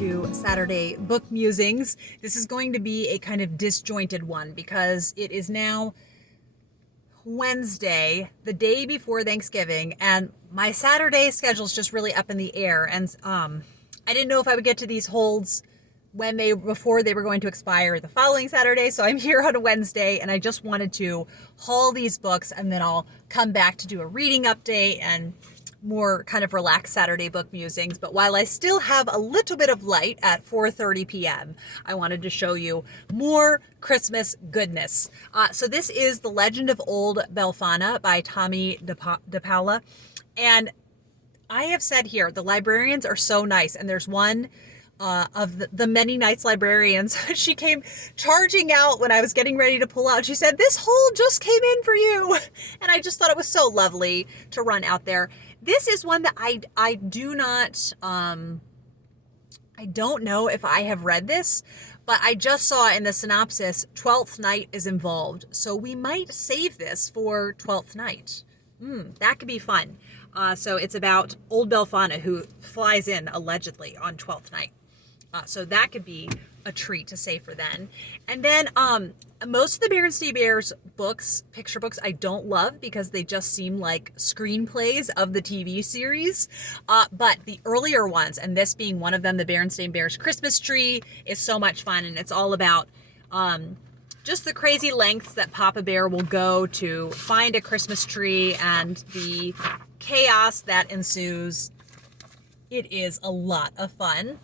to Saturday Book Musings. This is going to be a kind of disjointed one because it is now Wednesday, the day before Thanksgiving, and my Saturday schedule is just really up in the air. And I didn't know if I would get to these holds before they were going to expire the following Saturday. So I'm here on a Wednesday, and I just wanted to haul these books, and then I'll come back to do a reading update and more kind of relaxed Saturday book musings. But while I still have a little bit of light at 4:30 p.m., I wanted to show you more Christmas goodness. So this is The Legend of Old Belfana by Tomie de Paola. And I have said here, the librarians are so nice. And there's one of the many nights librarians. She came charging out when I was getting ready to pull out. She said, "This hold just came in for you." And I just thought it was so lovely to run out there. This is one that I do not, I don't know if I have read this, but I just saw in the synopsis, 12th Night is involved. So we might save this for 12th Night. That could be fun. So it's about old Belfana who flies in allegedly on 12th Night. So that could be a treat to save for then. And then most of the Berenstain Bears books, picture books, I don't love because they just seem like screenplays of the TV series. But the earlier ones, and this being one of them, the Berenstain Bears Christmas Tree, is so much fun. And it's all about just the crazy lengths that Papa Bear will go to find a Christmas tree and the chaos that ensues. It is a lot of fun.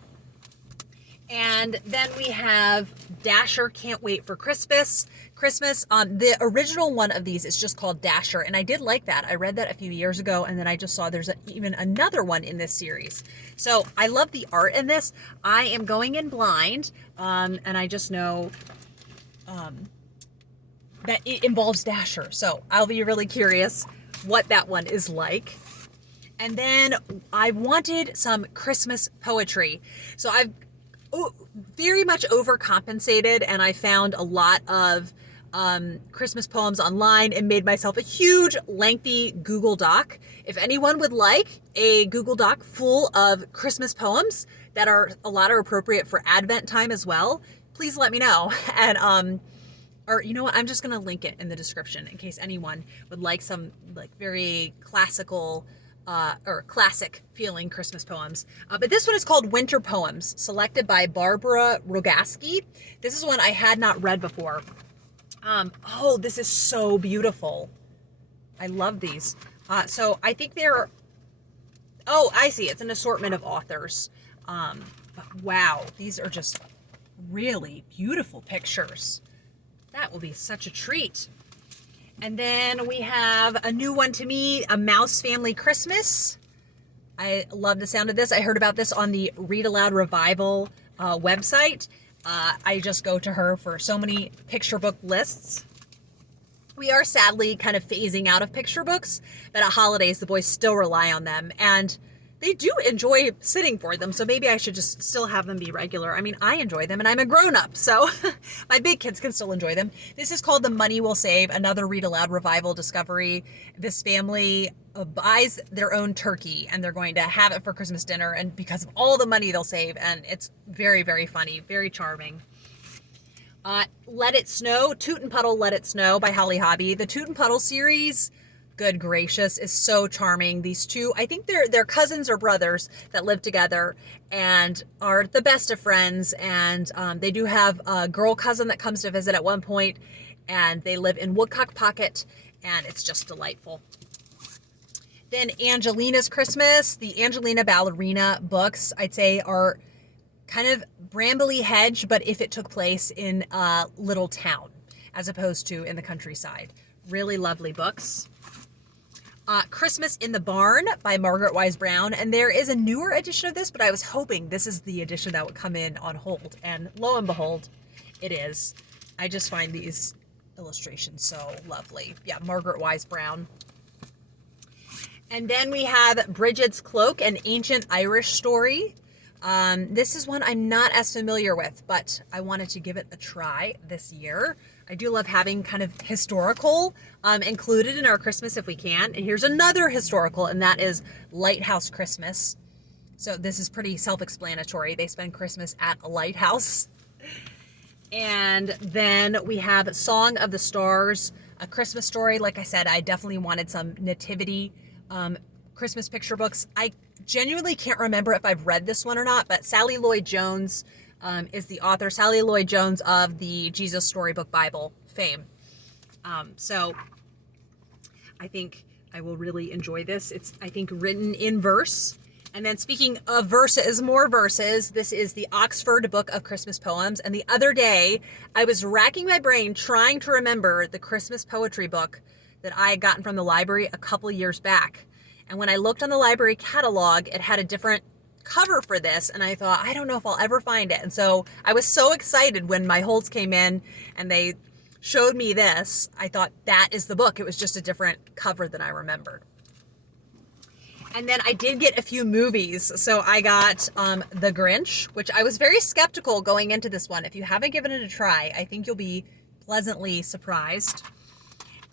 And then we have Dasher Can't Wait for Christmas. The original one of these is just called Dasher, and I did like that. I read that a few years ago, and then I just saw there's even another one in this series. So I love the art in this. I am going in blind, and I just know that it involves Dasher. So I'll be really curious what that one is like. And then I wanted some Christmas poetry. So I've very much overcompensated, and I found a lot of Christmas poems online and made myself a huge lengthy Google Doc. If anyone would like a Google Doc full of Christmas poems that are appropriate for Advent time as well, please let me know. And or you know what, I'm just gonna link it in the description in case anyone would like some like very classical or classic feeling Christmas poems. But this one is called Winter Poems, selected by Barbara Rogasky. This is one I had not read before. Oh, this is so beautiful. I love these. So I think they're, oh, I see. It's an assortment of authors. But wow, these are just really beautiful pictures. That will be such a treat. And then we have a new one to me, A Mouse Family Christmas. I love the sound of this. I heard about this on the Read Aloud Revival website. I just go to her for so many picture book lists. We are sadly kind of phasing out of picture books, but at holidays, the boys still rely on them. And they do enjoy sitting for them, so maybe I should just still have them be regular. I mean, I enjoy them, and I'm a grown-up, so my big kids can still enjoy them. This is called The Money Will Save, another Read Aloud Revival discovery. This family buys their own turkey, and they're going to have it for Christmas dinner, and because of all the money they'll save, and it's very, very funny, very charming. Let It Snow, Toot and Puddle, Let It Snow by Holly Hobbie. The Toot and Puddle series, good gracious, is so charming. These two, I think they're cousins or brothers that live together and are the best of friends. And they do have a girl cousin that comes to visit at one point, and they live in Woodcock Pocket, and it's just delightful. Then Angelina's Christmas. The Angelina ballerina books, I'd say, are kind of Brambly Hedge, but if it took place in a little town as opposed to in the countryside. Really lovely books. Christmas in the Barn by Margaret Wise Brown. And there is a newer edition of this, but I was hoping this is the edition that would come in on hold. And lo and behold, it is. I just find these illustrations so lovely. Yeah, Margaret Wise Brown. And then we have Brigid's Cloak, an ancient Irish story. This is one I'm not as familiar with, but I wanted to give it a try this year. I do love having kind of historical included in our Christmas if we can. And here's another historical, and that is Lighthouse Christmas. So this is pretty self-explanatory. They spend Christmas at a lighthouse. And then we have Song of the Stars, A Christmas Story. Like I said, I definitely wanted some nativity Christmas picture books. I genuinely can't remember if I've read this one or not, but Sally Lloyd Jones is the author. Sally Lloyd Jones of the Jesus Storybook Bible fame. So I think I will really enjoy this. It's, I think, written in verse. And then speaking of verses, more verses, this is the Oxford Book of Christmas Poems. And the other day, I was racking my brain trying to remember the Christmas poetry book that I had gotten from the library a couple years back. And when I looked on the library catalog, it had a different cover for this. And I thought, I don't know if I'll ever find it. And so I was so excited when my holds came in and they showed me this. I thought that is the book. It was just a different cover than I remembered. And then I did get a few movies. So I got The Grinch, which I was very skeptical going into this one. If you haven't given it a try, I think you'll be pleasantly surprised.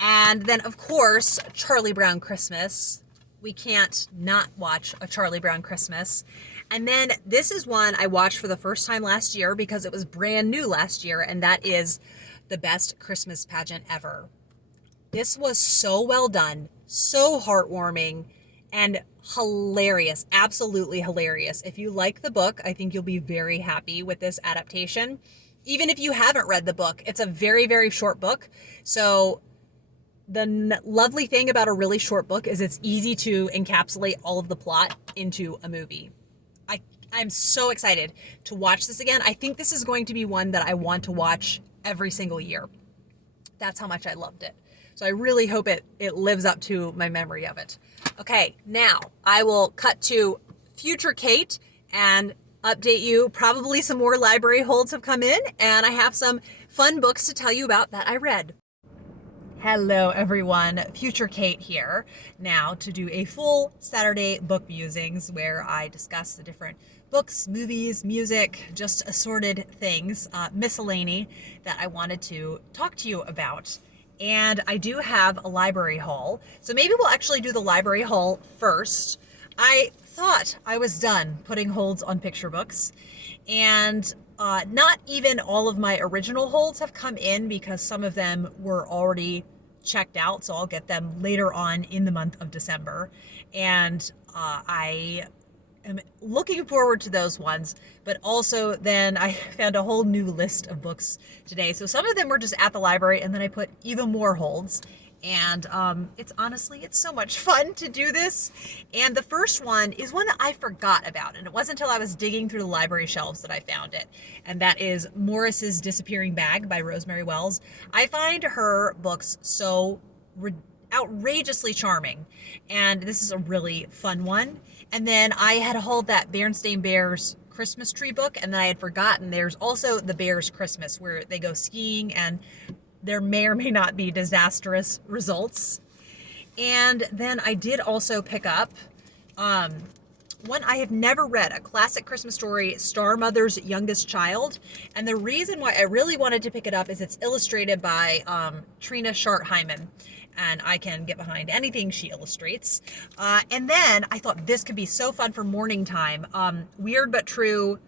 And then, of course, Charlie Brown Christmas. We can't not watch A Charlie Brown Christmas. And then this is one I watched for the first time last year because it was brand new last year, and that is The Best Christmas Pageant Ever. This was so well done, so heartwarming, and hilarious, absolutely hilarious. If you like the book, I think you'll be very happy with this adaptation. Even if you haven't read the book, it's a very, very short book. So the lovely thing about a really short book is it's easy to encapsulate all of the plot into a movie. I'm so excited to watch this again. I think this is going to be one that I want to watch every single year. That's how much I loved it. So I really hope it lives up to my memory of it. Okay, now I will cut to future Kate and update you. Probably some more library holds have come in, and I have some fun books to tell you about that I read. Hello everyone, Future Kate here, now to do a full Saturday book musings where I discuss the different books, movies, music, just assorted things, miscellany that I wanted to talk to you about. And I do have a library haul, so maybe we'll actually do the library haul first. I thought I was done putting holds on picture books, and not even all of my original holds have come in because some of them were already checked out, so I'll get them later on in the month of December. And I am looking forward to those ones, but also then I found a whole new list of books today. So some of them were just at the library, and then I put even more holds. And it's so much fun to do this. And the first one is one that I forgot about, and it wasn't until I was digging through the library shelves that I found it. And that is Morris's Disappearing Bag by Rosemary Wells. I find her books so outrageously charming, and this is a really fun one. And then I had hauled that Berenstain Bears Christmas tree book, and then I had forgotten there's also the Bears Christmas, where they go skiing and there may or may not be disastrous results. And then I did also pick up one I have never read, a classic Christmas story, Star Mother's Youngest Child. And the reason why I really wanted to pick it up is it's illustrated by Trina Schardt-Hyman. And I can get behind anything she illustrates. And then I thought this could be so fun for morning time. Weird But True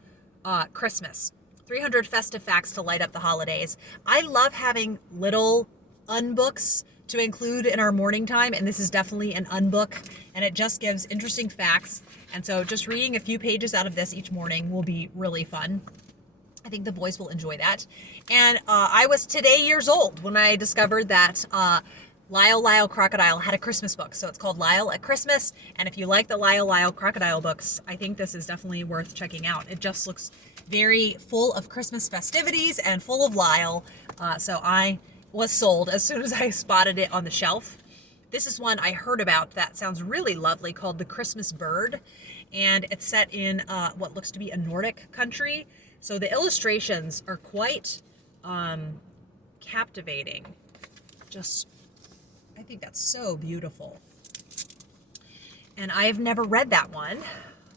Christmas. 300 festive facts to light up the holidays. I love having little unbooks to include in our morning time, and this is definitely an unbook, and it just gives interesting facts. And so just reading a few pages out of this each morning will be really fun. I think the boys will enjoy that. And I was today years old when I discovered that Lyle Crocodile had a Christmas book. So it's called Lyle at Christmas. And if you like the Lyle Crocodile books, I think this is definitely worth checking out. It just looks very full of Christmas festivities and full of Lyle. So I was sold as soon as I spotted it on the shelf. This is one I heard about that sounds really lovely called The Christmas Bird. And it's set in what looks to be a Nordic country. So the illustrations are quite captivating. I think that's so beautiful. And I have never read that one.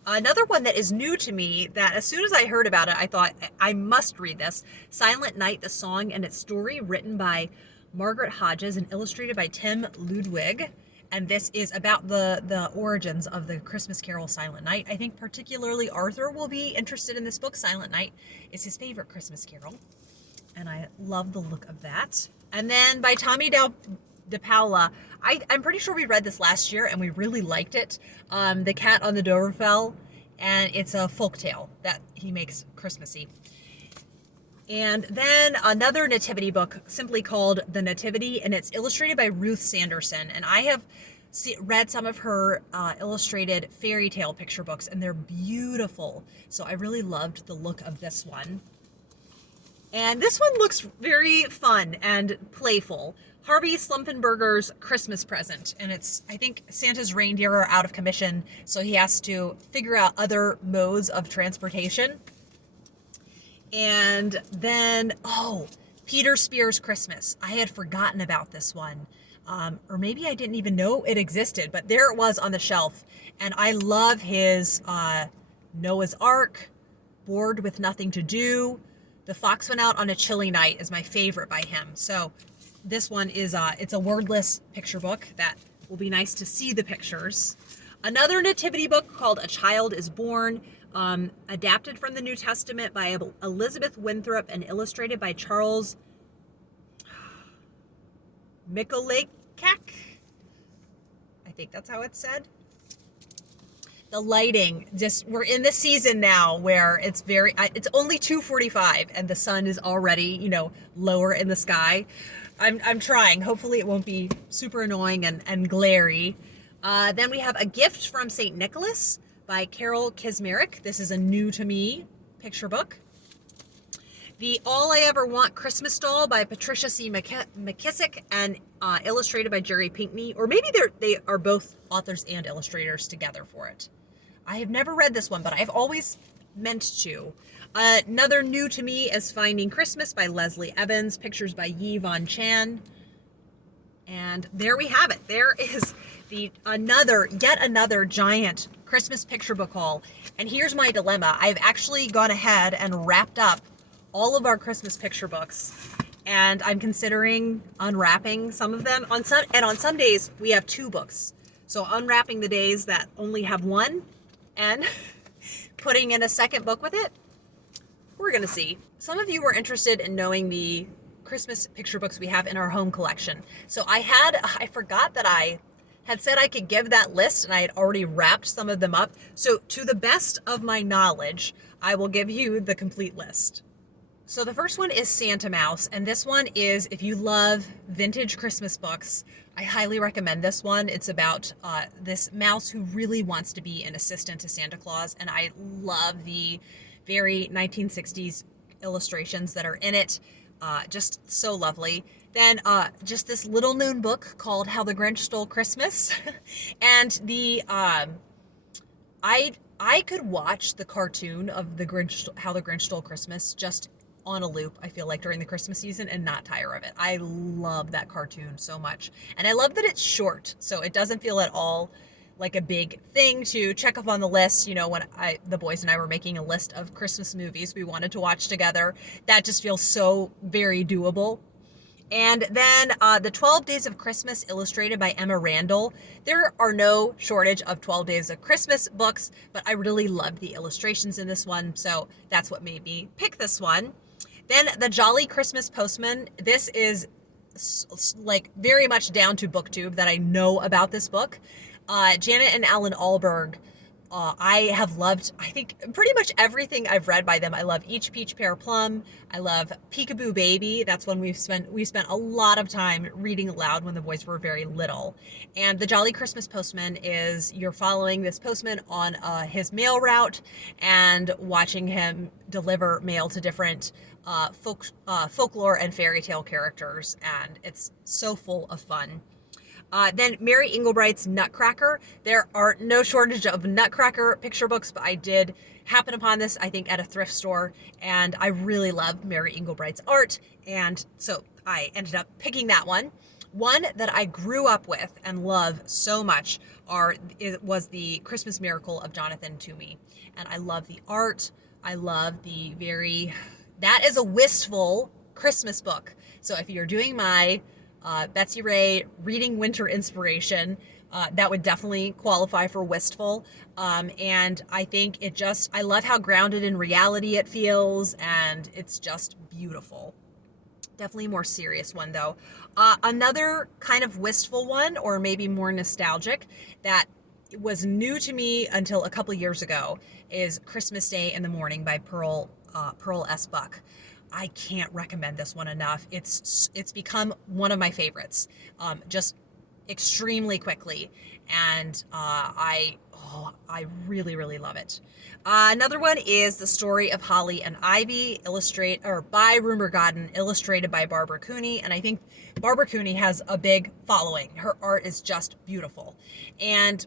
Another one that is new to me that as soon as I heard about it, I thought I must read this. Silent Night, the Song and Its Story, written by Margaret Hodges and illustrated by Tim Ludwig. And this is about the origins of the Christmas Carol Silent Night. I think particularly Arthur will be interested in this book. Silent Night is his favorite Christmas carol, and I love the look of that. And then by Tomie de Paola, I'm pretty sure we read this last year and we really liked it. The Cat on the Dovrefell, and it's a folktale that he makes Christmassy. And then another nativity book simply called The Nativity, and it's illustrated by Ruth Sanderson. And I have read some of her illustrated fairy tale picture books, and they're beautiful. So I really loved the look of this one. And this one looks very fun and playful. Harvey Slumpenberger's Christmas Present. And it's, I think Santa's reindeer are out of commission, so he has to figure out other modes of transportation. And then, Peter Spear's Christmas. I had forgotten about this one. Or maybe I didn't even know it existed, but there it was on the shelf. And I love his Noah's Ark, Bored with Nothing to Do. The Fox Went Out on a Chilly Night is my favorite by him. So this one is, it's a wordless picture book that will be nice to see the pictures. Another nativity book called A Child is Born. Adapted from the New Testament by Elizabeth Winthrop and illustrated by Charles Mikolajczak. I think that's how it's said. The lighting, we're in the season now where it's only 2:45 and the sun is already, lower in the sky. I'm trying. Hopefully it won't be super annoying and glary. Then we have A Gift from St. Nicholas by Carol Kismerick. This is a new to me picture book. The All I Ever Want Christmas Doll by Patricia C. McKissick and illustrated by Jerry Pinkney. Or maybe they are both authors and illustrators together for it. I have never read this one, but I've always meant to. Another new to me is Finding Christmas by Leslie Evans. Pictures by Yi Von Chan. And there we have it. There is yet another giant Christmas picture book haul. And here's my dilemma. I've actually gone ahead and wrapped up all of our Christmas picture books. And I'm considering unwrapping some of them. On some days, we have 2 books. So unwrapping the days that only have 1 and putting in a second book with it. We're going to see. Some of you were interested in knowing the Christmas picture books we have in our home collection. So I forgot that I had said I could give that list, and I had already wrapped some of them up. So to the best of my knowledge, I will give you the complete list. So the first one is Santa Mouse, and this one is, if you love vintage Christmas books, I highly recommend this one. It's about this mouse who really wants to be an assistant to Santa Claus, and I love the very 1960s illustrations that are in it. Just so lovely. Then just this little known book called How the Grinch Stole Christmas. And I could watch the cartoon of How the Grinch Stole Christmas just on a loop, I feel like, during the Christmas season and not tire of it. I love that cartoon so much. And I love that it's short, so it doesn't feel at all like a big thing to check off on the list. When the boys and I were making a list of Christmas movies we wanted to watch together, that just feels so very doable. And then the 12 Days of Christmas, illustrated by Emma Randall. There are no shortage of 12 Days of Christmas books, but I really loved the illustrations in this one, so that's what made me pick this one. Then The Jolly Christmas Postman. This is like very much down to BookTube that I know about this book. Janet and Alan Alberg. I have loved, I think, pretty much everything I've read by them. I love Each Peach Pear Plum. I love Peekaboo Baby. That's one we spent a lot of time reading aloud when the boys were very little. And The Jolly Christmas Postman is, you're following this postman on his mail route and watching him deliver mail to different folklore and fairy tale characters. And it's so full of fun. Then Mary Englebright's Nutcracker. There are no shortage of Nutcracker picture books, but I did happen upon this, I think, at a thrift store, and I really love Mary Englebright's art, and so I ended up picking that one. One that I grew up with and love so much was The Christmas Miracle of Jonathan Tomie, and I love the art. I love that is a wistful Christmas book. So if you're doing my Betsy Ray reading winter inspiration, That would definitely qualify for wistful. And I think I love how grounded in reality it feels, and it's just beautiful. Definitely a more serious one, though. Another kind of wistful one, or maybe more nostalgic, that was new to me until a couple years ago, is Christmas Day in the Morning by Pearl S. Buck. I can't recommend this one enough. It's become one of my favorites, just extremely quickly, and I really, really love it. Another one is The Story of Holly and Ivy, by Rumor Godden, illustrated by Barbara Cooney. And I think Barbara Cooney has a big following. Her art is just beautiful. And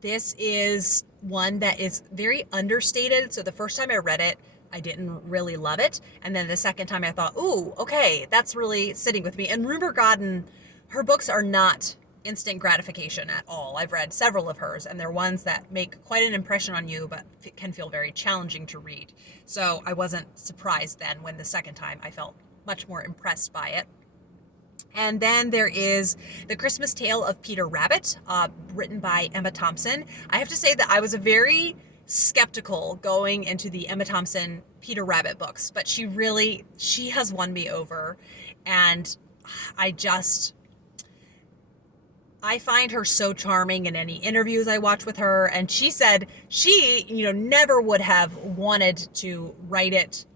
this is one that is very understated. So the first time I read it, I didn't really love it. And then the second time I thought, ooh, okay, that's really sitting with me. And Rumor Godden, her books are not instant gratification at all. I've read several of hers, and they're ones that make quite an impression on you, but can feel very challenging to read. So I wasn't surprised then when the second time I felt much more impressed by it. And then there is The Christmas Tale of Peter Rabbit, written by Emma Thompson. I have to say that I was very skeptical going into the Emma Thompson Peter Rabbit books, but she has won me over. And I find her so charming in any interviews I watch with her. And she said she, never would have wanted to write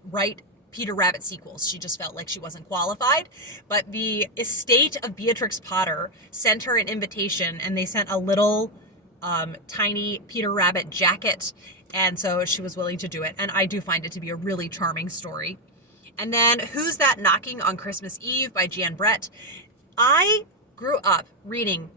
Peter Rabbit sequels. She just felt like she wasn't qualified. But the estate of Beatrix Potter sent her an invitation, and they sent a little tiny Peter Rabbit jacket. And so she was willing to do it. And I do find it to be a really charming story. And then Who's That Knocking on Christmas Eve by Jan Brett. I grew up reading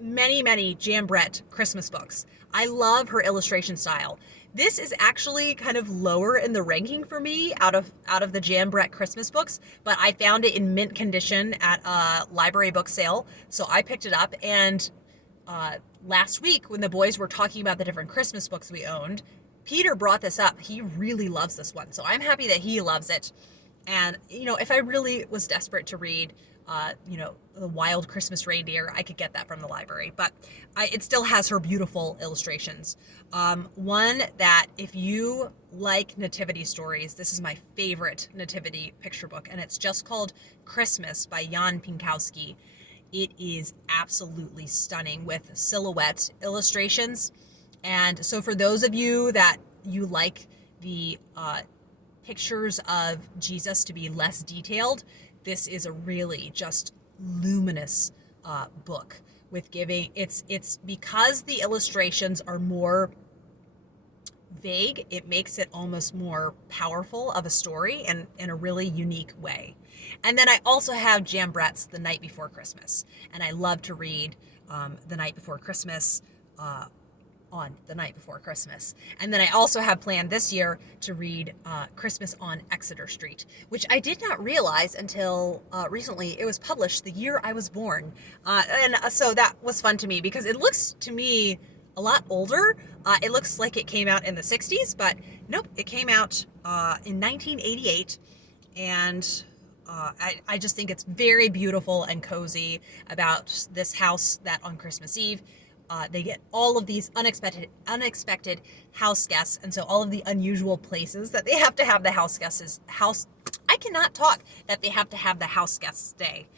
many, many Jan Brett Christmas books. I love her illustration style. This is actually kind of lower in the ranking for me out of the Jan Brett Christmas books, but I found it in mint condition at a library book sale, so I picked it up. And last week, when the boys were talking about the different Christmas books we owned, Peter brought this up. He really loves this one, so I'm happy that he loves it. And, if I really was desperate to read, The Wild Christmas Reindeer, I could get that from the library. But it still has her beautiful illustrations. One that, if you like nativity stories, this is my favorite nativity picture book, and it's just called Christmas by Jan Pinkowski. It is absolutely stunning with silhouette illustrations. And so for those of you that you like the pictures of Jesus to be less detailed, this is a really just luminous book with giving. It's because the illustrations are more vague, it makes it almost more powerful of a story and in a really unique way. And then I also have Jan Brett's The Night Before Christmas, and I love to read The Night Before Christmas on The Night Before Christmas. And then I also have planned this year to read Christmas on Exeter Street, which I did not realize until recently. It was published the year I was born. And so that was fun to me because it looks to me a lot older. It looks like it came out in the 60s, but nope, it came out in 1988. And I just think it's very beautiful and cozy about this house that on Christmas Eve, they get all of these unexpected house guests, and so all of the unusual places that they have to have the house guests I cannot talk that they have to have the house guests stay.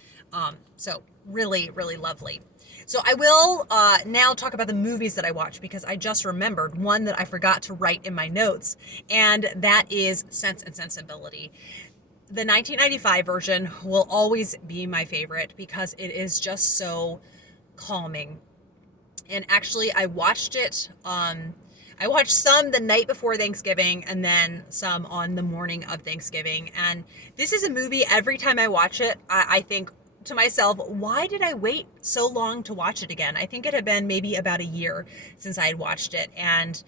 So really, really lovely. So I will now talk about the movies that I watched, because I just remembered one that I forgot to write in my notes, and that is Sense and Sensibility. The 1995 version will always be my favorite because it is just so calming. And actually, I watched it, I watched some the night before Thanksgiving and then some on the morning of Thanksgiving. And this is a movie, every time I watch it, I think to myself, why did I wait so long to watch it again? I think it had been maybe about a year since I had watched it. And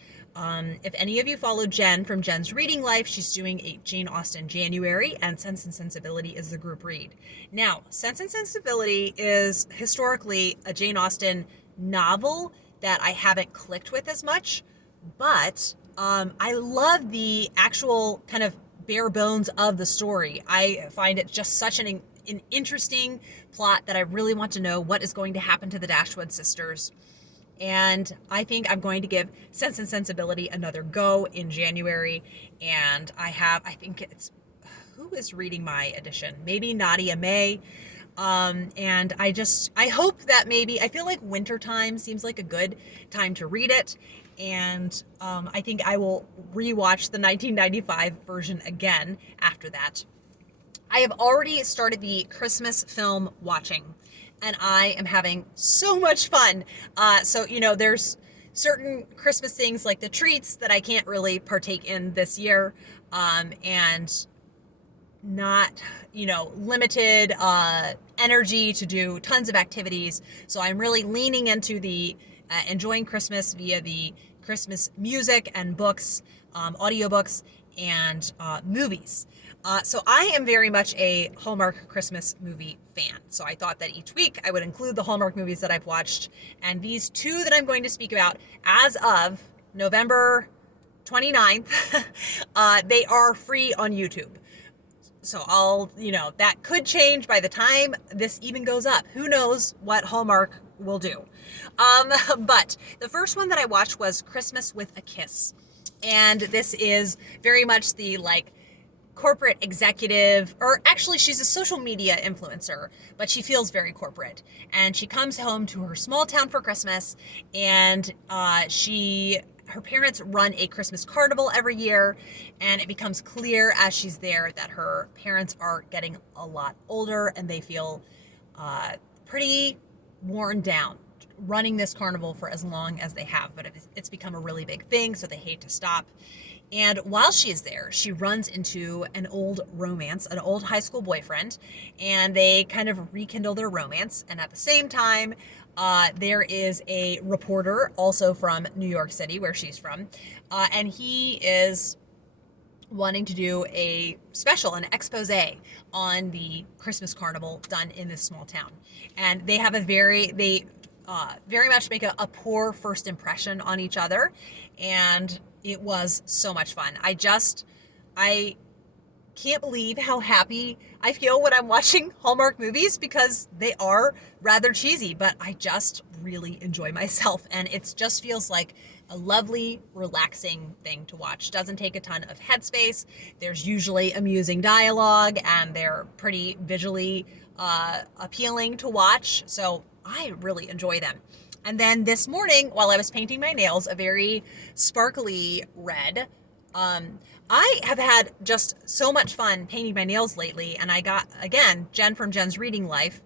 if any of you follow Jen from Jen's Reading Life, she's doing a Jane Austen January, and Sense and Sensibility is the group read. Now, Sense and Sensibility is historically a Jane Austen novel that I haven't clicked with as much, but I love the actual kind of bare bones of the story. I find it just such an an interesting plot that I really want to know what is going to happen to the Dashwood sisters. And I think I'm going to give Sense and Sensibility another go in January. And I think it's, who is reading my edition? Maybe Nadia May. And I hope that maybe, I feel like wintertime seems like a good time to read it. And I think I will rewatch the 1995 version again after that. I have already started the Christmas film watching, and I am having so much fun. So, there's certain Christmas things like the treats that I can't really partake in this year, and not, limited energy to do tons of activities. So I'm really leaning into the enjoying Christmas via the Christmas music and books, audiobooks, and movies. So I am very much a Hallmark Christmas movie fan. So I thought that each week I would include the Hallmark movies that I've watched. And these two that I'm going to speak about as of November 29th, they are free on YouTube. So that could change by the time this even goes up. Who knows what Hallmark will do. But the first one that I watched was Christmas with a Kiss. And this is very much the corporate executive, or actually she's a social media influencer, but she feels very corporate. And she comes home to her small town for Christmas, and her parents run a Christmas carnival every year, and it becomes clear as she's there that her parents are getting a lot older and they feel pretty worn down running this carnival for as long as they have, but it's become a really big thing, so they hate to stop. And while she's there, she runs into an old romance, an old high school boyfriend, and they kind of rekindle their romance. And at the same time, there is a reporter also from New York City, where she's from, and he is wanting to do an expose on the Christmas carnival done in this small town. And they have very much make a poor first impression on each other, and it was so much fun. I can't believe how happy I feel when I'm watching Hallmark movies, because they are rather cheesy, but I just really enjoy myself, and it just feels like a lovely, relaxing thing to watch. Doesn't take a ton of headspace. There's usually amusing dialogue, and they're pretty visually appealing to watch, so I really enjoy them. And then this morning, while I was painting my nails, a very sparkly red, I have had just so much fun painting my nails lately, and I got, again, Jen from Jen's Reading Life.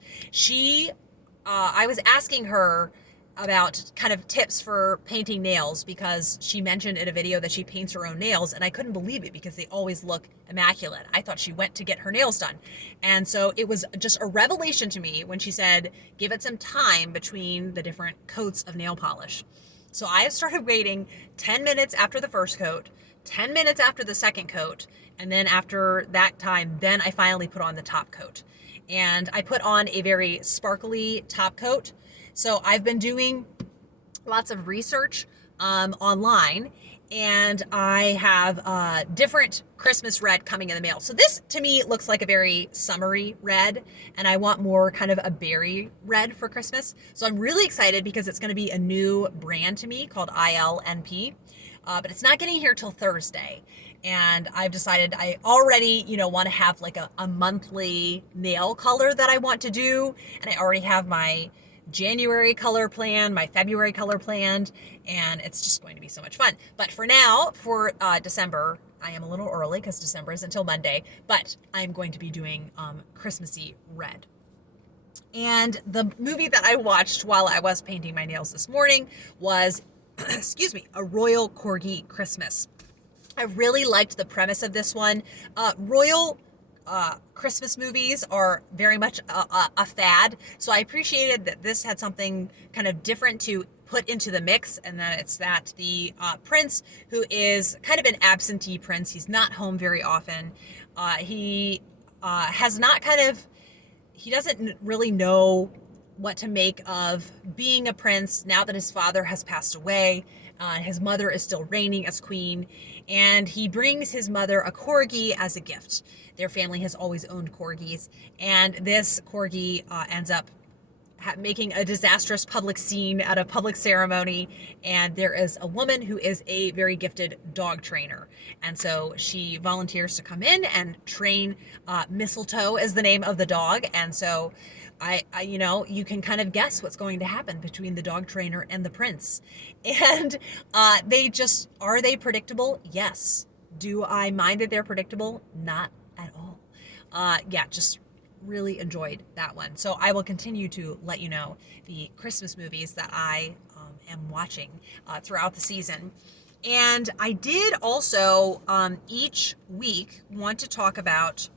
I was asking her about kind of tips for painting nails, because she mentioned in a video that she paints her own nails, and I couldn't believe it because they always look immaculate. I thought she went to get her nails done. And so it was just a revelation to me when she said, give it some time between the different coats of nail polish. So I have started waiting 10 minutes after the first coat, 10 minutes after the second coat, and then after that time, then I finally put on the top coat. And I put on a very sparkly top coat. So I've been doing lots of research online, and I have different Christmas red coming in the mail. So this, to me, looks like a very summery red, and I want more kind of a berry red for Christmas. So I'm really excited because it's going to be a new brand to me called ILNP, but it's not getting here till Thursday. And I've decided I already, want to have like a monthly nail color that I want to do, and I already have my January color planned, my February color planned, and it's just going to be so much fun. But for now, for December, I am a little early because December is until Monday, but I'm going to be doing Christmassy red. And the movie that I watched while I was painting my nails this morning was, A Royal Corgi Christmas. I really liked the premise of this one. Royal Christmas movies are very much a fad, so I appreciated that this had something kind of different to put into the mix, and that it's that the prince, who is kind of an absentee prince, he's not home very often, he doesn't really know what to make of being a prince now that his father has passed away. His mother is still reigning as queen, and he brings his mother a corgi as a gift. Their family has always owned corgis, and this corgi ends up making a disastrous public scene at a public ceremony, and there is a woman who is a very gifted dog trainer, and so she volunteers to come in and train. Mistletoe is the name of the dog, and so I you can kind of guess what's going to happen between the dog trainer and the prince. And are they predictable? Yes. Do I mind that they're predictable? Not at all. Just really enjoyed that one. So I will continue to let you know the Christmas movies that I am watching throughout the season. And I did also each week want to talk about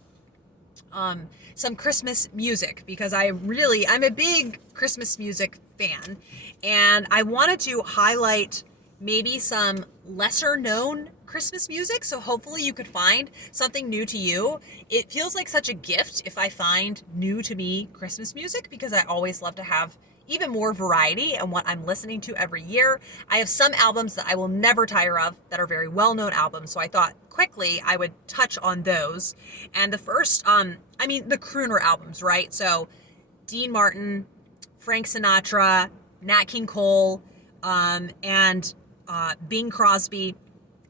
some Christmas music, because I'm a big Christmas music fan, and I wanted to highlight maybe some lesser known Christmas music, so hopefully you could find something new to you. It feels like such a gift if I find new to me Christmas music, because I always love to have even more variety in what I'm listening to every year. I have some albums that I will never tire of that are very well-known albums, so I thought quickly I would touch on those. And the first, the crooner albums, right? So Dean Martin, Frank Sinatra, Nat King Cole, and Bing Crosby.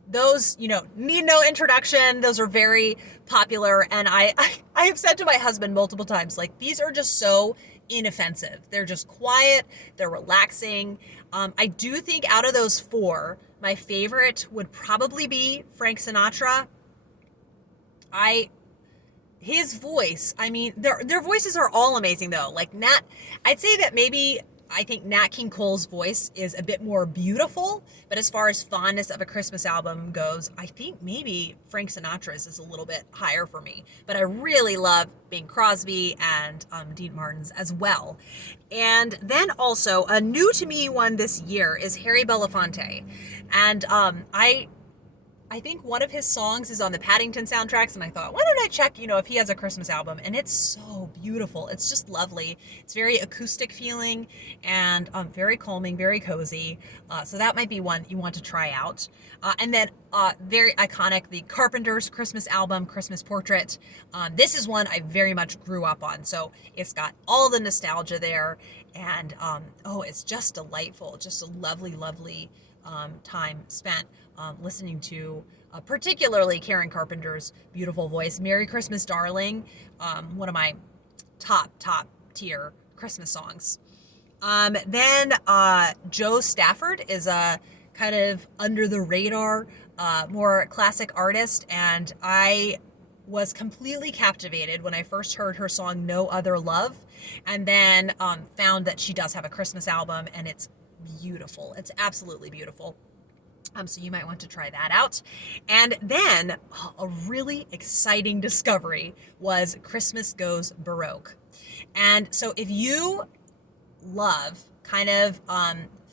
Those, need no introduction. Those are very popular. And I have said to my husband multiple times, like, these are just so inoffensive. They're just quiet. They're relaxing. I do think out of those four, my favorite would probably be Frank Sinatra. His voice, their voices are all amazing though. Like I'd say that I think Nat King Cole's voice is a bit more beautiful, but as far as fondness of a Christmas album goes, I think maybe Frank Sinatra's is a little bit higher for me. But I really love Bing Crosby and Dean Martin's as well. And then also a new to me one this year is Harry Belafonte. And I think one of his songs is on the Paddington soundtracks, and I thought, why don't I check, if he has a Christmas album? And it's so beautiful. It's just lovely. It's very acoustic feeling and very calming, very cozy. So that might be one you want to try out. And then very iconic, the Carpenters Christmas album, Christmas Portrait. This is one I very much grew up on. So it's got all the nostalgia there, and it's just delightful. Just a lovely, lovely time spent listening to particularly Karen Carpenter's beautiful voice. Merry Christmas, Darling, one of my top tier Christmas songs. Then Joe Stafford is a kind of under the radar, more classic artist, and I was completely captivated when I first heard her song No Other Love, and then found that she does have a Christmas album, and it's beautiful. It's absolutely beautiful. So you might want to try that out. And then a really exciting discovery was Christmas Goes Baroque. And so if you love kind of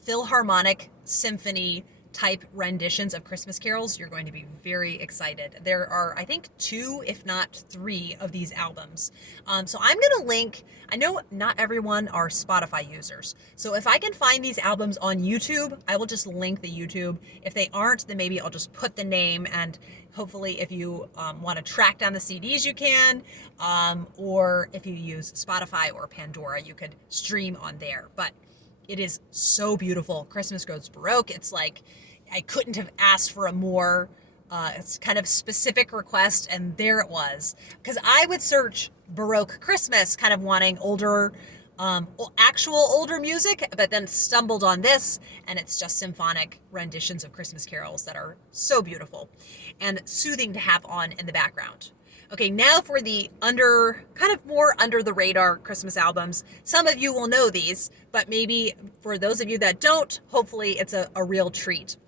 Philharmonic symphony type renditions of Christmas carols, you're going to be very excited. There are, I think, 2, if not 3 of these albums. So I'm going to link, I know not everyone are Spotify users. So if I can find these albums on YouTube, I will just link the YouTube. If they aren't, then maybe I'll just put the name, and hopefully if you want to track down the CDs, you can. Or if you use Spotify or Pandora, you could stream on there. But it is so beautiful. Christmas Goes Baroque. It's like, I couldn't have asked for a more it's kind of specific request, and there it was. Because I would search Baroque Christmas, kind of wanting older, actual older music, but then stumbled on this, and it's just symphonic renditions of Christmas carols that are so beautiful and soothing to have on in the background. Okay, now for the more under the radar Christmas albums. Some of you will know these, but maybe for those of you that don't, hopefully it's a real treat.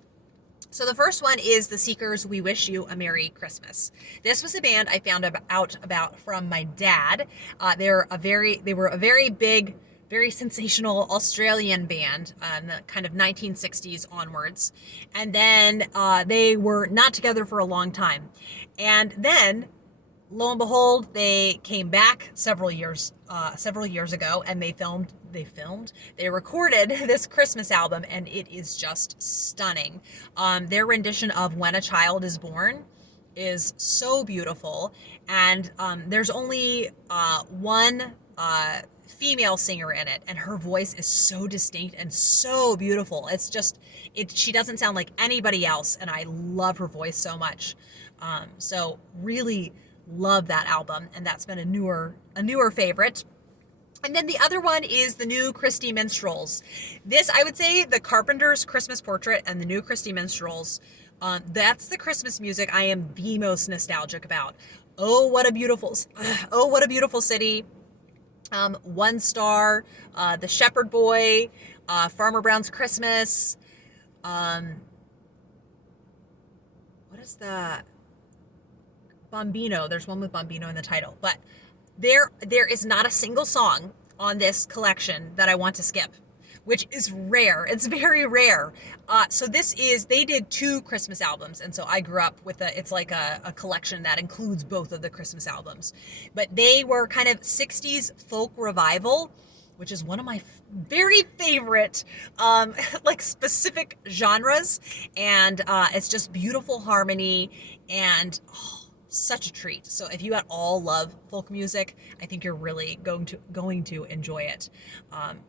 So the first one is The Seekers' We Wish You a Merry Christmas. This was a band I found out about from my dad. They were a very big, very sensational Australian band in the kind of 1960s onwards. And then they were not together for a long time. And then lo and behold, they came back several years ago, and they recorded this Christmas album, and it is just stunning. Their rendition of When a Child is Born is so beautiful, and there's only one female singer in it, and her voice is so distinct and so beautiful. She doesn't sound like anybody else, and I love her voice so much. So really love that album, and that's been a newer favorite. And then the other one is the new Christie Minstrels. This, I would say, the Carpenter's Christmas Portrait and the new Christie Minstrels, that's the Christmas music I am the most nostalgic about. Oh, what a beautiful city. One Star, The Shepherd Boy, Farmer Brown's Christmas. What is the Bombino? There's one with Bombino in the title, but there is not a single song on this collection that I want to skip, which is rare. It's very rare. So they did 2 Christmas albums, and so I grew up with it's like a collection that includes both of the Christmas albums. But they were kind of 60s folk revival, which is one of my very favorite like specific genres, and it's just beautiful harmony and such a treat. So if you at all love folk music, I think you're really going to enjoy it.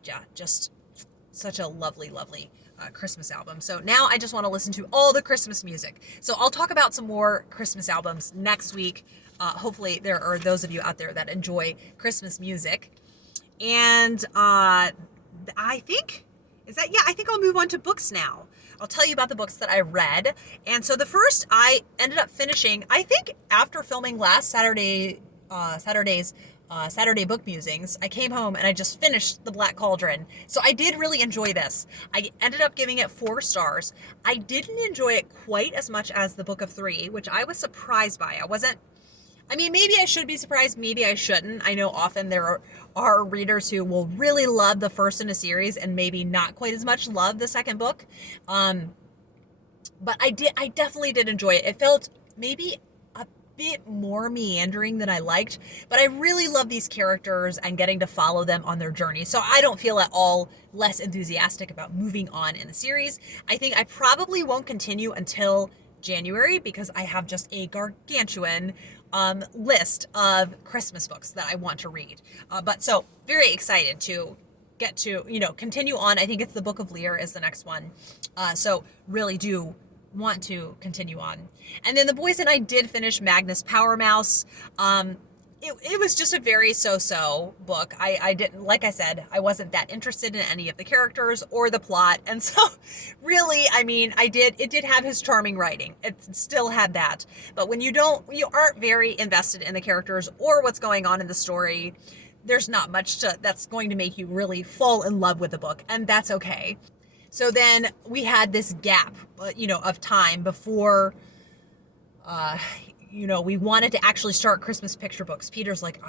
Yeah, just such a lovely Christmas album. So now I just want to listen to all the Christmas music. So I'll talk about some more Christmas albums next week. Hopefully there are those of you out there that enjoy Christmas music. And I think I'll move on to books now. I'll tell you about the books that I read. And so the first I ended up finishing, I think after filming last Saturday's Saturday Book Musings, I came home and I just finished The Black Cauldron. So I did really enjoy this. I ended up giving it 4 stars. I didn't enjoy it quite as much as The Book of Three, which I was surprised by. Maybe I should be surprised, maybe I shouldn't. I know often there are readers who will really love the first in a series and maybe not quite as much love the second book. But I definitely did enjoy it. It felt maybe a bit more meandering than I liked, but I really love these characters and getting to follow them on their journey. So I don't feel at all less enthusiastic about moving on in the series. I think I probably won't continue until January because I have just a gargantuan list of Christmas books that I want to read. But so very excited to get to, continue on. I think it's the Book of Lear is the next one. So really do want to continue on. And then The Boys and I did finish Magnus Power Mouse. It was just a very so-so book. I didn't, like I said, I wasn't that interested in any of the characters or the plot. And so really, it did have his charming writing. It still had that. But when you aren't very invested in the characters or what's going on in the story, there's not much that's going to make you really fall in love with the book. And that's okay. So then we had this gap, of time before, we wanted to actually start Christmas picture books. Peter's like,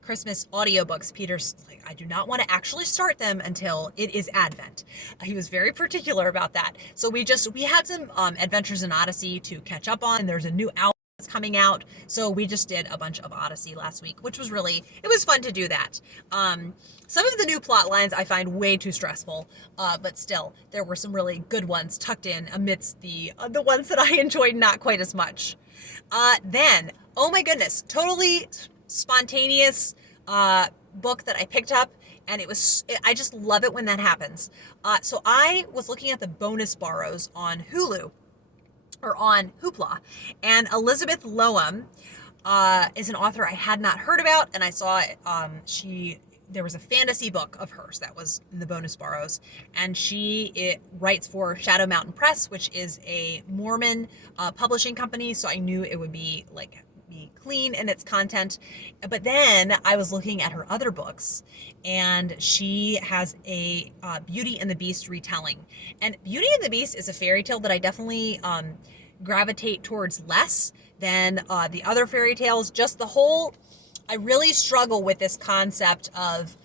Christmas audiobooks. Peter's like, I do not want to actually start them until it is Advent. He was very particular about that. So we had some Adventures in Odyssey to catch up on. And there's a new album that's coming out. So we just did a bunch of Odyssey last week, which was it was fun to do that. Some of the new plot lines I find way too stressful, but still, there were some really good ones tucked in amidst the ones that I enjoyed not quite as much. Then, oh my goodness, totally spontaneous book that I picked up, and I just love it when that happens. So I was looking at the bonus borrows on Hulu, or on Hoopla, and Elizabeth Loam is an author I had not heard about, and I saw there was a fantasy book of hers that was in the bonus borrows, and she writes for Shadow Mountain Press, which is a Mormon publishing company, so I knew it would be clean in its content. But then I was looking at her other books, and she has a Beauty and the Beast retelling. And Beauty and the Beast is a fairy tale that I definitely gravitate towards less than the other fairy tales. Just the whole, I really struggle with this concept of,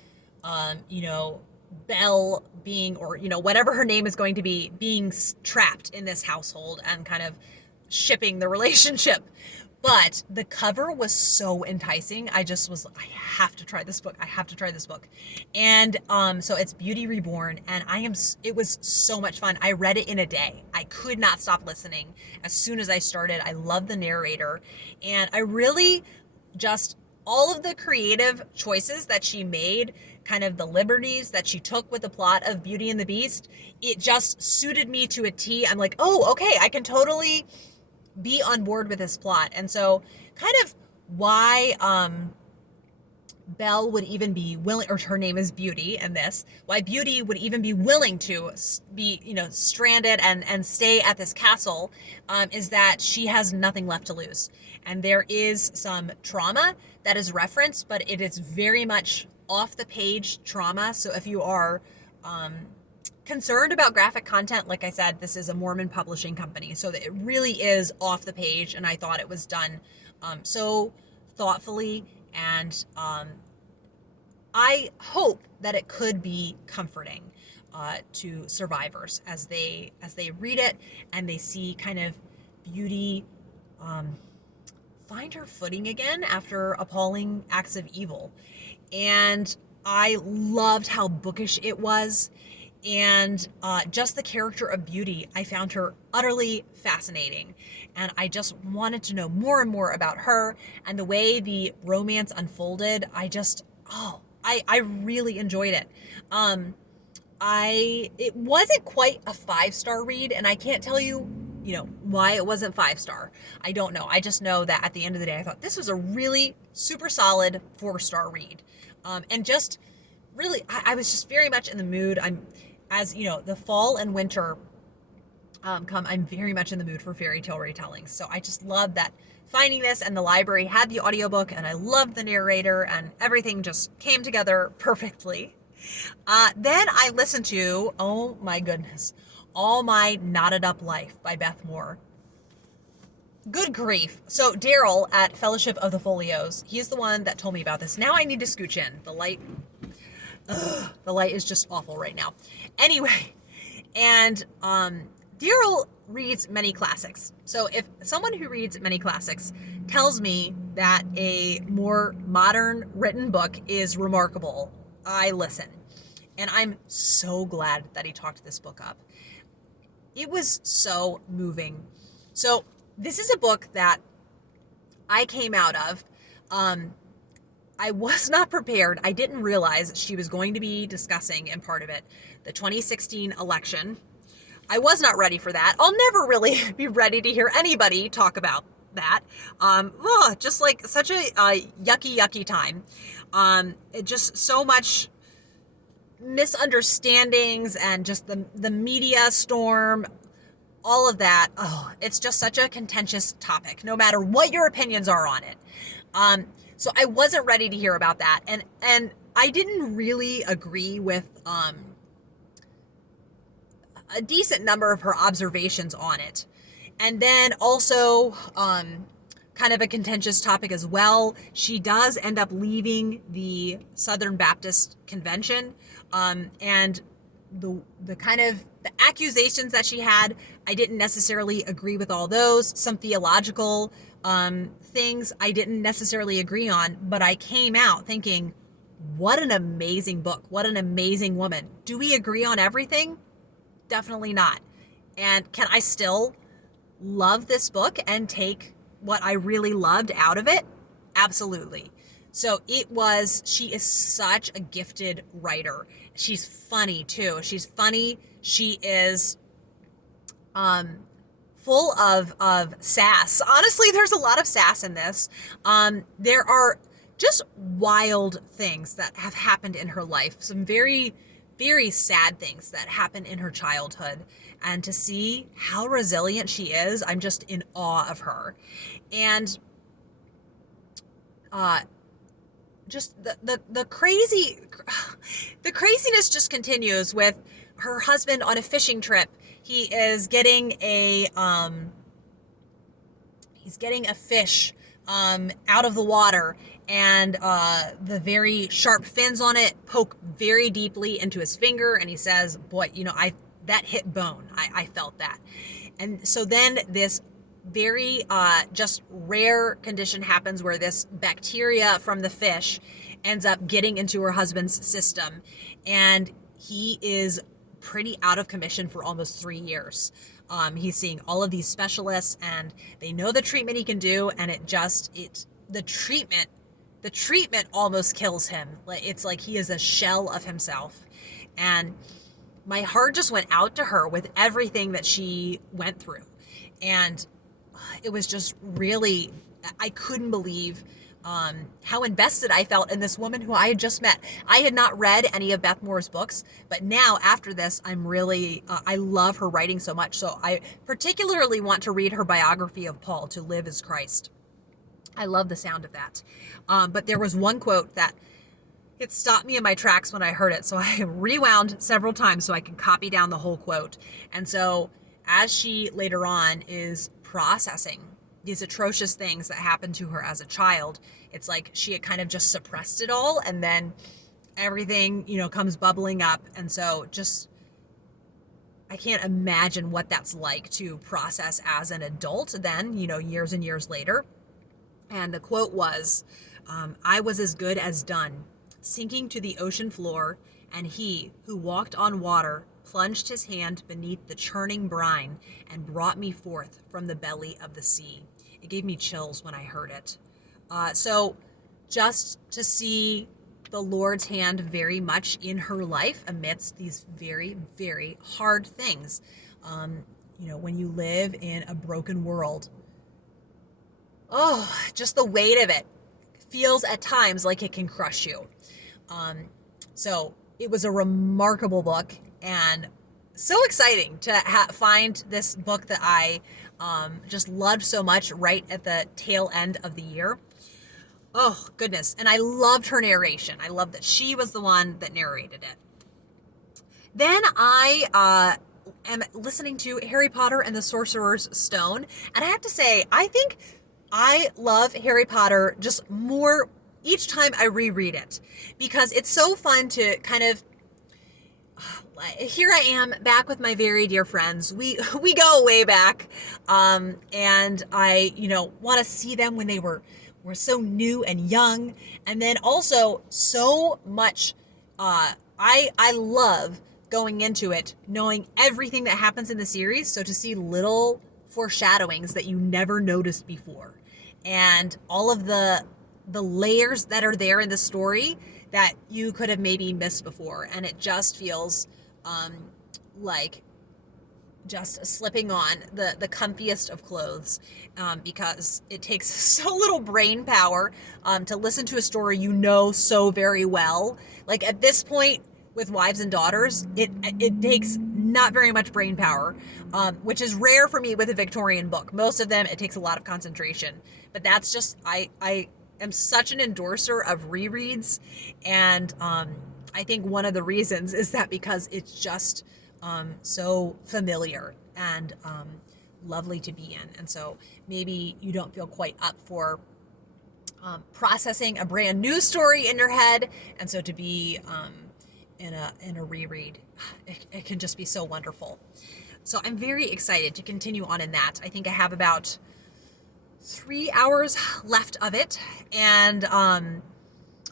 Belle being, or, whatever her name is going to be, being trapped in this household and kind of shipping the relationship. But the cover was so enticing. I just was, I have to try this book. I have to try this book. And so it's Beauty Reborn, and it was so much fun. I read it in a day. I could not stop listening as soon as I started. I love the narrator, and I really just, all of the creative choices that she made, kind of the liberties that she took with the plot of Beauty and the Beast, it just suited me to a T. I'm like, oh, okay, I can totally be on board with this plot. And so kind of why Belle would even be willing, or her name is Beauty in this, why Beauty would even be willing to be, stranded and stay at this castle, is that she has nothing left to lose. And there is some trauma that is referenced, but it is very much off the page trauma. So if you are concerned about graphic content, like I said, this is a Mormon publishing company, so that it really is off the page, and I thought it was done so thoughtfully, and I hope that it could be comforting to survivors as they read it and they see kind of Beauty find her footing again after appalling acts of evil. And I loved how bookish it was. And just the character of Beauty, I found her utterly fascinating. And I just wanted to know more and more about her. And the way the romance unfolded, I really enjoyed it. It wasn't quite a 5-star read, and I can't tell you, why it wasn't 5-star. I don't know. I just know that at the end of the day, I thought this was a really super solid 4-star read. And just really, I was just very much in the mood. The fall and winter come, I'm very much in the mood for fairy tale retellings. So I just love that finding this, and the library had the audiobook, and I loved the narrator, and everything just came together perfectly. Then I listened to, oh my goodness, All My Knotted Up Life by Beth Moore. Good grief. So Daryl at Fellowship of the Folios, he's the one that told me about this. Now I need to scooch in. The light is just awful right now. Anyway, and Daryl reads many classics. So if someone who reads many classics tells me that a more modern written book is remarkable, I listen. And I'm so glad that he talked this book up. It was so moving. So this is a book that I came out of. I was not prepared. I didn't realize she was going to be discussing, in part of it, the 2016 election. I was not ready for that. I'll never really be ready to hear anybody talk about that. Just like such a yucky time. Just so much misunderstandings and just the media storm, all of that. Oh, it's just such a contentious topic, no matter what your opinions are on it. So I wasn't ready to hear about that. And I didn't really agree with a decent number of her observations on it. And then also, kind of a contentious topic as well, she does end up leaving the Southern Baptist Convention. And the kind of the accusations that she had, I didn't necessarily agree with all those. Some theological things I didn't necessarily agree on, but I came out thinking, what an amazing book. What an amazing woman. Do we agree on everything? Definitely not. And can I still love this book and take what I really loved out of it? Absolutely. So she is such a gifted writer. She's funny too. She's funny. She is full of sass. Honestly, there's a lot of sass in this. There are just wild things that have happened in her life. Some very, very sad things that happened in her childhood. And to see how resilient she is, I'm just in awe of her. And just the craziness just continues with her husband on a fishing trip. He is getting a fish out of the water, and the very sharp fins on it poke very deeply into his finger, and he says, boy, that hit bone. I felt that. And so then this very just rare condition happens where this bacteria from the fish ends up getting into her husband's system, and he is pretty out of commission for almost 3 years. He's seeing all of these specialists, and they know the treatment he can do, and the treatment almost kills him. It's like he is a shell of himself. And my heart just went out to her with everything that she went through. And it was just really, I couldn't believe how invested I felt in this woman who I had just met. I had not read any of Beth Moore's books, but now after this, I'm really, I love her writing so much. So I particularly want to read her biography of Paul, To Live as Christ. I love the sound of that. But there was one quote that it stopped me in my tracks when I heard it. So I rewound several times so I could copy down the whole quote. And so as she later on is processing these atrocious things that happened to her as a child, it's like she had kind of just suppressed it all, and then everything, comes bubbling up. And so just, I can't imagine what that's like to process as an adult then, years and years later. And the quote was, I was as good as done, sinking to the ocean floor, and he who walked on water plunged his hand beneath the churning brine and brought me forth from the belly of the sea. It gave me chills when I heard it. So just to see the Lord's hand very much in her life amidst these very, very hard things. When you live in a broken world, just the weight of it feels at times like it can crush you. So it was a remarkable book, and so exciting to find this book that I just loved so much right at the tail end of the year. Oh, goodness. And I loved her narration. I loved that she was the one that narrated it. Then I am listening to Harry Potter and the Sorcerer's Stone. And I have to say, I think I love Harry Potter just more each time I reread it, because it's so fun to kind of, here I am back with my very dear friends. We go way back. And I, want to see them when they were so new and young. And then also so much, I love going into it knowing everything that happens in the series. So to see little foreshadowings that you never noticed before, and all of the layers that are there in the story that you could have maybe missed before. And it just feels like just slipping on the comfiest of clothes, because it takes so little brain power to listen to a story so very well. Like at this point with Wives and Daughters, it takes not very much brain power, which is rare for me with a Victorian book. Most of them, it takes a lot of concentration. But that's just, I am such an endorser of rereads, and I think one of the reasons is that because it's just so familiar and lovely to be in. And so maybe you don't feel quite up for processing a brand new story in your head, and so to be in a reread, it can just be so wonderful. So I'm very excited to continue on in that. I think I have about 3 hours left of it, and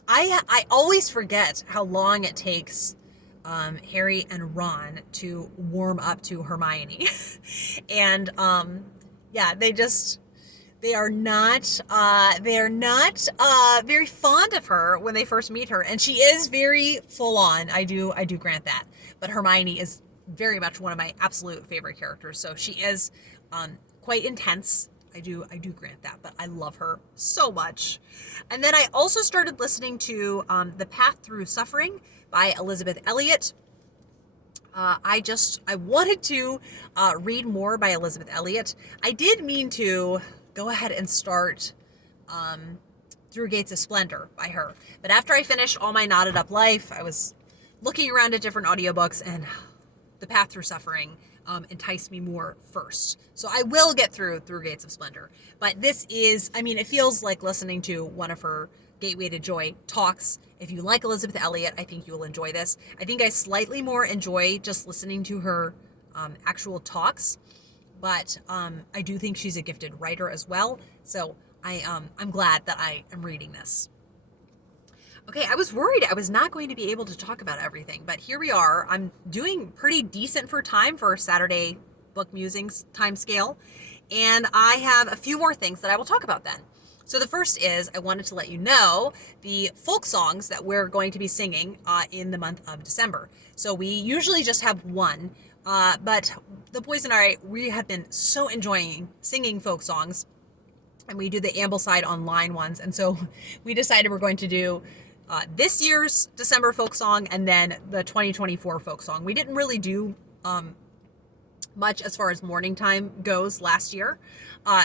I always forget how long it takes Harry and Ron to warm up to Hermione. And they are not very fond of her when they first meet her, and she is very full on. I do grant that. But Hermione is very much one of my absolute favorite characters. So she is quite intense. I do grant that, but I love her so much. And then I also started listening to The Path Through Suffering by Elizabeth Elliot. I wanted to read more by Elizabeth Elliot. I did mean to go ahead and start Through Gates of Splendor by her. But after I finished All My Knotted Up Life, I was looking around at different audiobooks, and The Path Through Suffering enticed me more first. So I will get through Gates of Splendor. But this is, it feels like listening to one of her Gateway to Joy talks. If you like Elizabeth Elliot, I think you will enjoy this. I think I slightly more enjoy just listening to her actual talks. but I do think she's a gifted writer as well. So I'm glad that I am reading this. Okay, I was worried I was not going to be able to talk about everything, but here we are. I'm doing pretty decent for time for Saturday Book Musings time scale, and I have a few more things that I will talk about then. So the first is I wanted to let you know the folk songs that we're going to be singing in the month of December. So we usually just have one, but the boys and I, we have been so enjoying singing folk songs, and we do the Ambleside online ones, and so we decided we're going to do this year's December folk song and then the 2024 folk song. We didn't really do much as far as morning time goes last year.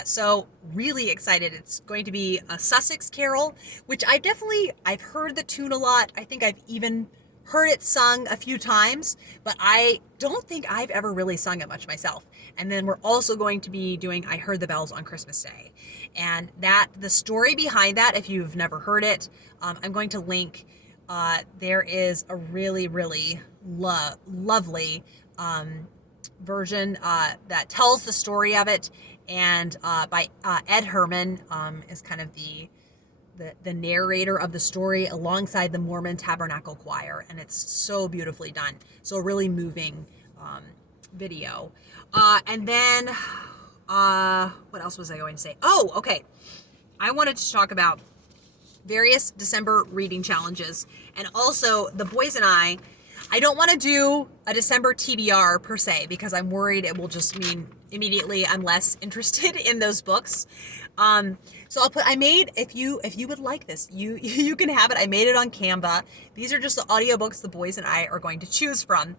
So really excited. It's going to be a Sussex carol, which I've heard the tune a lot. I think I've even heard it sung a few times, but I don't think I've ever really sung it much myself. And then we're also going to be doing I Heard the Bells on Christmas Day. And the story behind that, if you've never heard it, I'm going to link. There is a really, really lovely version that tells the story of it, and by Ed Herman is kind of the narrator of the story alongside the Mormon Tabernacle Choir, and it's so beautifully done. So a really moving video. And then what else was I going to say? Oh, okay. I wanted to talk about various December reading challenges, and also the boys and I don't want to do a December TBR per se, because I'm worried it will just mean immediately I'm less interested in those books. So I made, if you would like this, you can have it. I made it on Canva. These are just the audiobooks the boys and I are going to choose from.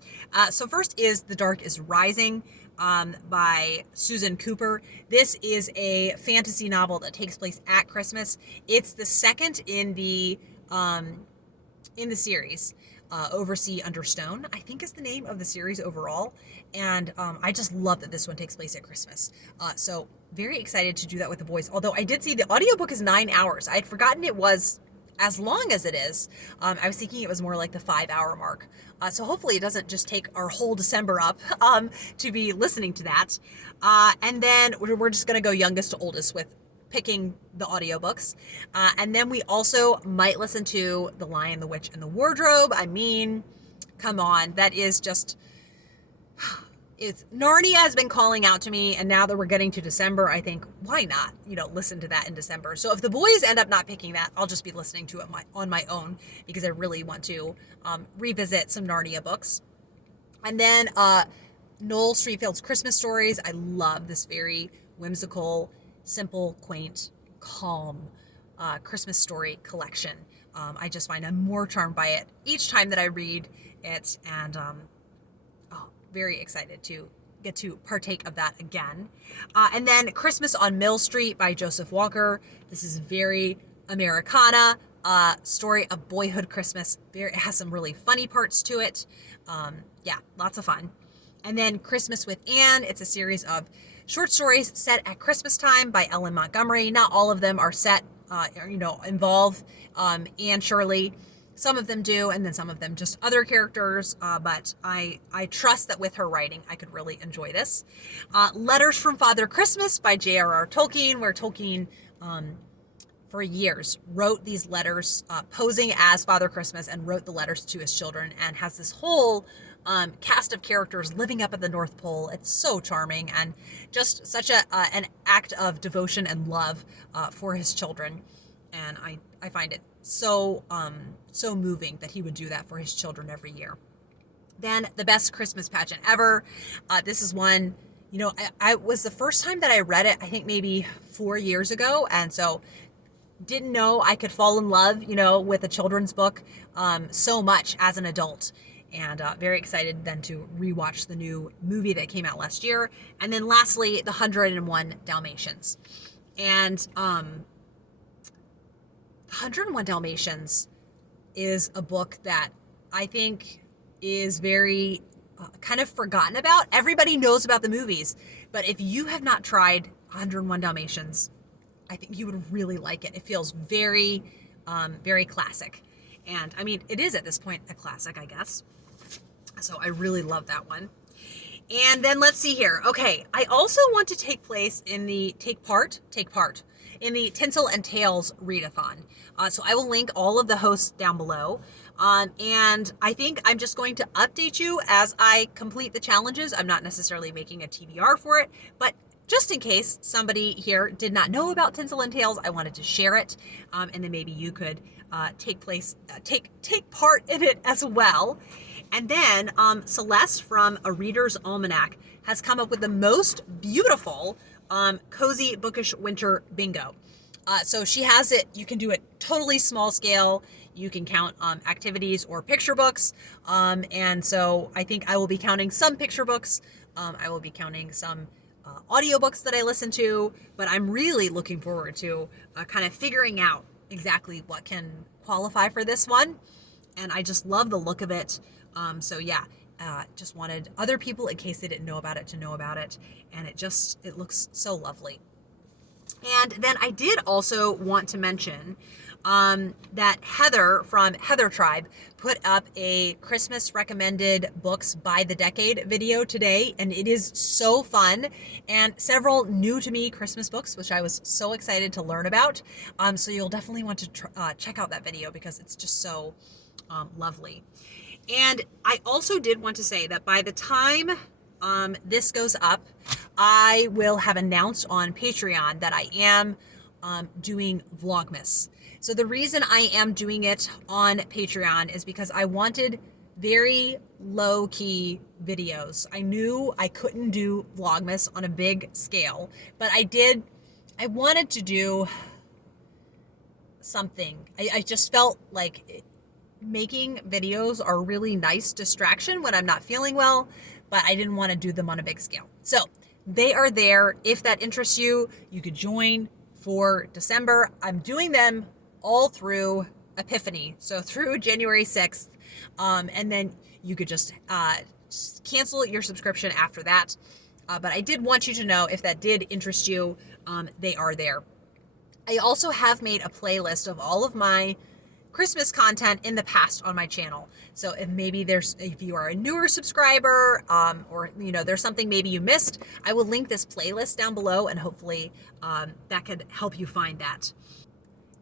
So first is The Dark is Rising by Susan Cooper. This is a fantasy novel that takes place at Christmas. It's the second in the series. Oversea Under Stone, I think is the name of the series overall. And I just love that this one takes place at Christmas. So very excited to do that with the boys. Although I did see the audiobook is 9 hours. I had forgotten it was as long as it is. I was thinking it was more like the 5-hour mark. So hopefully it doesn't just take our whole December up to be listening to that. And then we're just going to go youngest to oldest with picking the audiobooks. And then we also might listen to The Lion, the Witch, and the Wardrobe. I mean, come on. That is just... Narnia has been calling out to me, and now that we're getting to December, I think, why not, listen to that in December? So if the boys end up not picking that, I'll just be listening to it on my own, because I really want to revisit some Narnia books. And then Noel Streatfeild's Christmas Stories. I love this very whimsical, simple, quaint, calm Christmas story collection. I just find I'm more charmed by it each time that I read it, and very excited to get to partake of that again. And then Christmas on Mill Street by Joseph Walker. This is very Americana story of boyhood Christmas. It has some really funny parts to it. Yeah, lots of fun. And then Christmas with Anne. It's a series of short stories set at Christmas time by Ellen Montgomery. Not all of them are set, involve Anne Shirley. Some of them do, and then some of them just other characters, but I trust that with her writing, I could really enjoy this. Letters from Father Christmas by J.R.R. Tolkien, where Tolkien, for years, wrote these letters posing as Father Christmas and wrote the letters to his children, and has this whole cast of characters living up at the North Pole. It's so charming, and just such an act of devotion and love for his children, and I find it so moving that he would do that for his children every year. Then The Best Christmas Pageant Ever. This is one, I was the first time that I read it, I think maybe 4 years ago, and so didn't know I could fall in love, with a children's book so much as an adult. And very excited then to rewatch the new movie that came out last year. And then lastly, The 101 Dalmatians. And 101 Dalmatians is a book that I think is very kind of forgotten about. Everybody knows about the movies, but if you have not tried 101 Dalmatians, I think you would really like it. It feels very, very classic. And I mean, it is at this point a classic, I guess. So I really love that one. And then let's see here. Okay, I also want to take part in the Tinsel and Tales readathon. So I will link all of the hosts down below. And I think I'm just going to update you as I complete the challenges. I'm not necessarily making a TBR for it, but just in case somebody here did not know about Tinsel and Tales, I wanted to share it. And then maybe you could take part in it as well. And then Celeste from A Reader's Almanac has come up with the most beautiful cozy bookish winter bingo. So she has it, you can do it totally small scale. You can count activities or picture books. And so I think I will be counting some picture books. I will be counting some audiobooks that I listen to, but I'm really looking forward to kind of figuring out exactly what can qualify for this one. And I just love the look of it. So yeah, just wanted other people, in case they didn't know about it, to know about it. And it looks so lovely. And then I did also want to mention that Heather from Heather Tribe put up a Christmas recommended books by the decade video today, and it is so fun, and several new to me Christmas books, which I was so excited to learn about. So you'll definitely want to check out that video because it's just so lovely. And I also did want to say that by the time this goes up, I will have announced on Patreon that I am doing Vlogmas. So the reason I am doing it on Patreon is because I wanted very low-key videos. I knew I couldn't do Vlogmas on a big scale, but I wanted to do something. I just felt like making videos are a really nice distraction when I'm not feeling well, but I didn't want to do them on a big scale. So they are there. If that interests you, you could join for December. I'm doing them all through Epiphany, so through January 6th. And then you could just cancel your subscription after that. But I did want you to know, if that did interest you, they are there. I also have made a playlist of all of my Christmas content in the past on my channel. So if you are a newer subscriber, or there's something maybe you missed, I will link this playlist down below, and hopefully that could help you find that.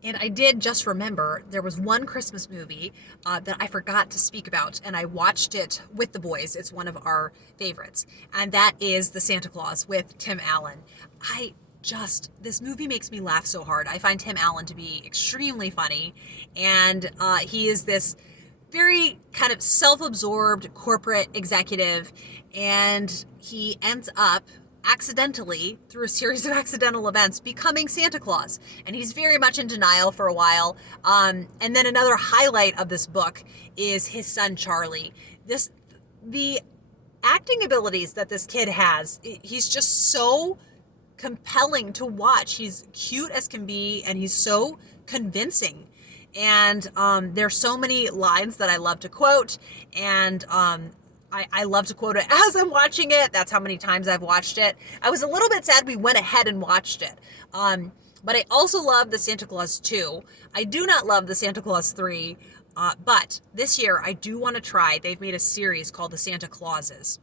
And I did just remember there was one Christmas movie that I forgot to speak about, and I watched it with the boys. It's one of our favorites, and that is The Santa Claus with Tim Allen. This movie makes me laugh so hard. I find Tim Allen to be extremely funny, and he is this very kind of self-absorbed corporate executive, and he ends up accidentally, through a series of accidental events, becoming Santa Claus. And he's very much in denial for a while. And then another highlight of this book is his son, Charlie. The acting abilities that this kid has, he's just so compelling to watch. He's cute as can be, and he's so convincing. And there's so many lines that I love to quote, and I love to quote it as I'm watching it. That's how many times I've watched it. I was a little bit sad we went ahead and watched it. But I also love the Santa Claus 2. I do not love the Santa Claus 3. But this year I do want to try. They've made a series called the Santa Clauses.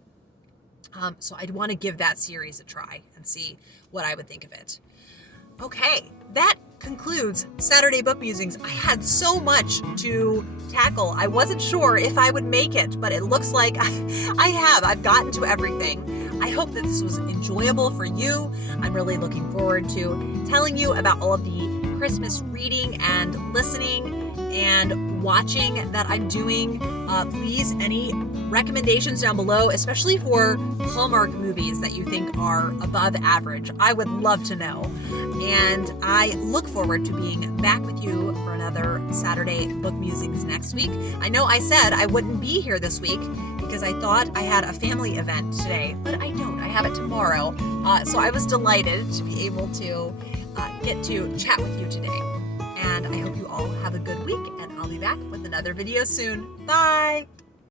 So I'd want to give that series a try and see what I would think of it. Okay, that concludes Saturday Book Musings. I had so much to tackle. I wasn't sure if I would make it, but it looks like I've gotten to everything. I hope that this was enjoyable for you. I'm really looking forward to telling you about all of the Christmas reading and listening and watching that I'm doing. Please, any recommendations down below, especially for Hallmark movies that you think are above average, I would love to know. And I look forward to being back with you for another Saturday Book Musings next week. I know I said I wouldn't be here this week because I thought I had a family event today, but I don't. I have it tomorrow. So I was delighted to be able to get to chat with you today. And I hope you all have a good week, and I'll be back with another video soon. Bye!